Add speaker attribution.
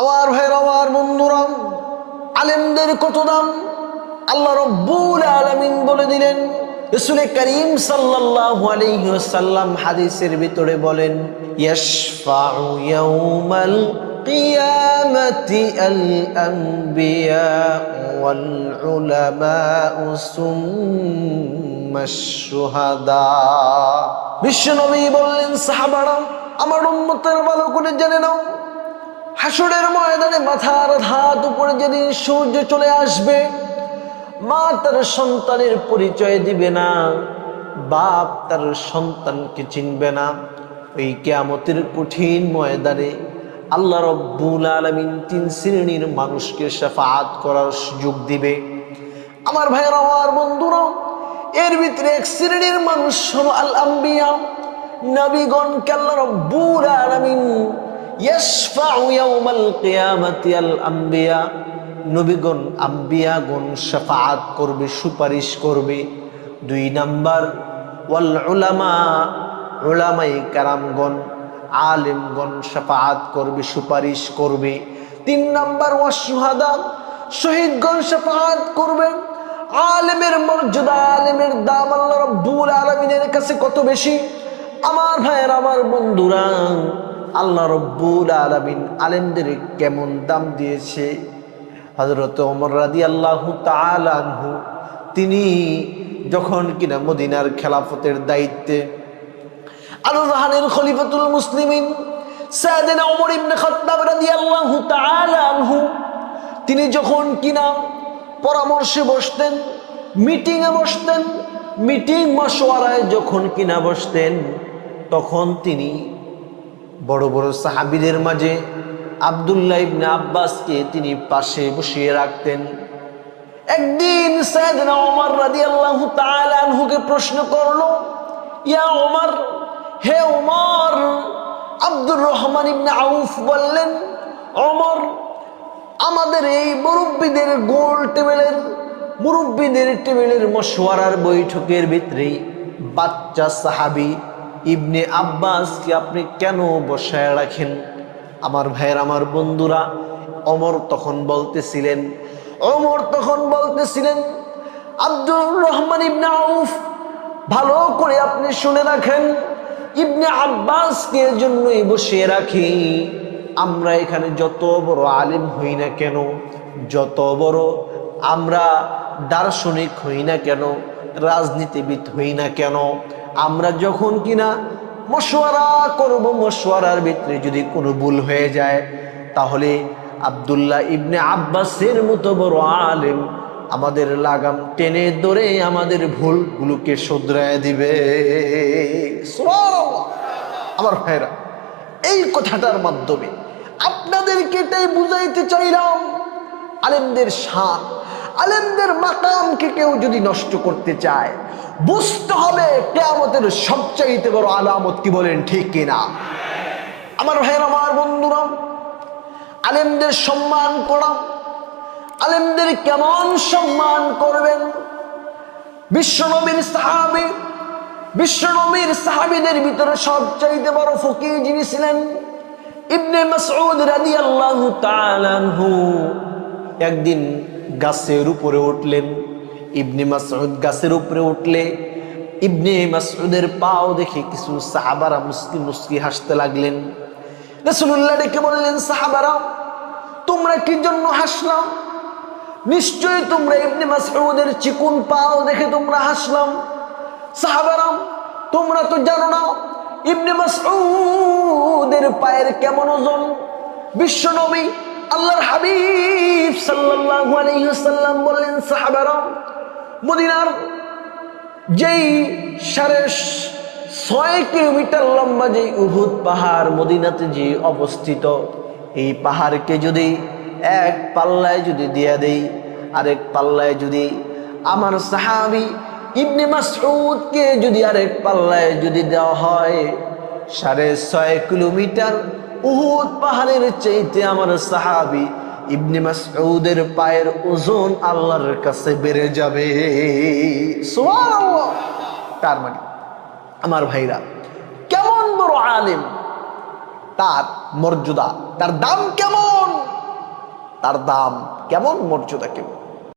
Speaker 1: আমার ভাইয়ের, আমার বন্ধুরা, আলেমদের কত দাম? আল্লাহ রব্বুল আলমিন বলে দিলেন, রসুল করিম সাল্লাল্লাহু আলাইহি ওয়াসাল্লাম হাদিসের ভিতরে বলেন আনবিয়া ওয়াল উলামাউ সুম্মা শুহাদা বিশ্বনবী বললেন, সাহাবারা, আমার উম্মতের ভালো করে জেনে নাও। হাসুরের ময়দানে মাথার ধাত উপরে যেদিন সূর্য চলে আসবে, মা তার সন্তানের পরিচয় দিবে না, বাপ তার সন্তানকে চিনবে না। ওই কেয়ামতের কঠিন ময়দানে আল্লাহ রব্বুল আলমিন তিন শ্রেণির মানুষকে সাফাত করার সুযোগ দিবে। আমার ভাইয়ের, আমার বন্ধুরা, এর ভিতরে এক শ্রেণির মানুষ হলো আল আম্বিয়া নবীগণ আল্লাহ রব্বুল নবীগণ, আম্বিয়াগণ শাফাআত করবে, সুপারিশ করবে। দুই নাম্বার, ওয়াল উলামা, উলামাই কারামগণ, আলেমগণ শাফাআত করবে, সুপারিশ করবে। তিন নাম্বার ওয়াসুহাদা শহীদগণ শাফাআত করবে। আলেমের মর্যাদা, আলেমের দাম আল্লাহ রব্বুল আলমিনের কাছে কত বেশি? আমার ভাইয়ের, আমার বন্ধুরা আল্লাহ রব্বুল আলমিন আলেমদের কেমন দাম দিয়েছে? হজরত ওমর রাদি আল্লাহ তালানহু তিনি যখন কিনা মদিনার খেলাফতের দায়িত্বে আলু খলিফাতুল মুসলিমিন আনহু, তিনি যখন কিনা পরামর্শে বসতেন মিটিংয়ে বসতেন, মিটিং মশওয়ারায় যখন কিনা বসতেন, তখন তিনি বড় বড় সাহাবিদের মাঝে আবদুল্লাহ ইবনে আব্বাসকে তিনি পাশে বসিয়ে রাখতেন। একদিন সাইয়েদনা ওমর রাদিয়াল্লাহু তাআলা আনহুকে প্রশ্ন করল, ইয়া ওমর, হে ওমর, আব্দুর রহমান ইবনে আউফ বললেন, ওমর, আমাদের এই মুরব্বীদের গোল টেবিলের, মুরব্বীদের টেবিলের মশওয়ারার বৈঠকের ভিতরে বাচ্চা সাহাবি ইবনে আব্বাসকে আপনি কেন বসায় রাখেন? আমার ভাইয়ের, আমার বন্ধুরা অমর তখন বলতেছিলেন অমর তখন বলতেছিলেন, আব্দুর রহমান ইবনে আউফ, ভালো করে আপনি শুনে রাখেন, ইবনে আব্বাসকে জন্যই বসিয়ে রাখি। আমরা এখানে যত বড় আলিম হই না কেন, যত বড় আমরা দার্শনিক হই না কেন, রাজনীতিবিদ হই না কেন আমরা যখন কিনা মশওয়ারা করব, মশওয়ারার ভিতরে যদি কোনো ভুল হয়ে যায়, তাহলে আবদুল্লাহ ইবনে আব্বাসের মতো বড় আলেম আমাদের লাগাম টেনে ধরে আমাদের ভুলগুলোকে শুধরায় দিবে। আমার ভাইরা এই কথাটার মাধ্যমে আপনাদেরকে এটাই বুঝাইতে চাইলাম, আলেমদের শান আলেমদের মাকামকে কেউ যদি নষ্ট করতে চায়, বুঝতে হবে কেয়ামতের সবচাইতে বড় আলামত কি বলেন ঠিক কিনা? আমার ভাইয়ের, আমার বন্ধুরা, আলেমদের সম্মান করা, আলেমদের কেমন সম্মান করবেন? বিশ্বনবীর সাহাবি, বিশ্বনবীর সাহাবিদের ভিতরে সবচাইতে বড় ফকির যিনি ছিলেন, ইবনে মাসউদ রাদিয়াল্লাহু তাআলা একদিন গাছের উপরে উঠলেন। ইবনে মাসউদ গাছের উপরে উঠলে। ইবনে মাসউদের পাও দেখে কিছু সাহাবারা মুস্কি মুস্কি হাসতে লাগলেন। রাসূলুল্লাহ ডেকে বললেন, সাহাবারা, তোমরা কি জন্য হাসলাম? নিশ্চয়ই তোমরা ইবনে মাসউদের চিকুন পাও দেখে তোমরা হাসলাম। সাহাবারাম তোমরা তো জানো না, ইবনে মাসউদের পায়ের কেমন ওজন? বিশ্বনবী আল্লাহর হাবিব বললেন সাহাবারাম মদিনার যেই সাড়ে ছয় কিলোমিটার লম্বা যে উহুদ পাহাড়, মদিনাতে যে অবস্থিত, এই পাহাড়কে যদি এক পাল্লায় যদি দিয়া দেই, আরেক পাল্লায় যদি আমার সাহাবি ইবনে মাসউদকে যদি আরেক পাল্লায় যদি দেওয়া হয়, সাড়ে ছয় কিলোমিটার উহুদ পাহাড়ের চাইতে আমার সাহাবি ইবনে মাসউদের পায়ের ওজন আল্লাহর কাছে বেড়ে যাবে। তার মানে আমার ভাইরা, কেমন বড় আলেম? তার মর্যাদা, তার দাম কেমন? তার দাম কেমন, মর্যাদা কেমন?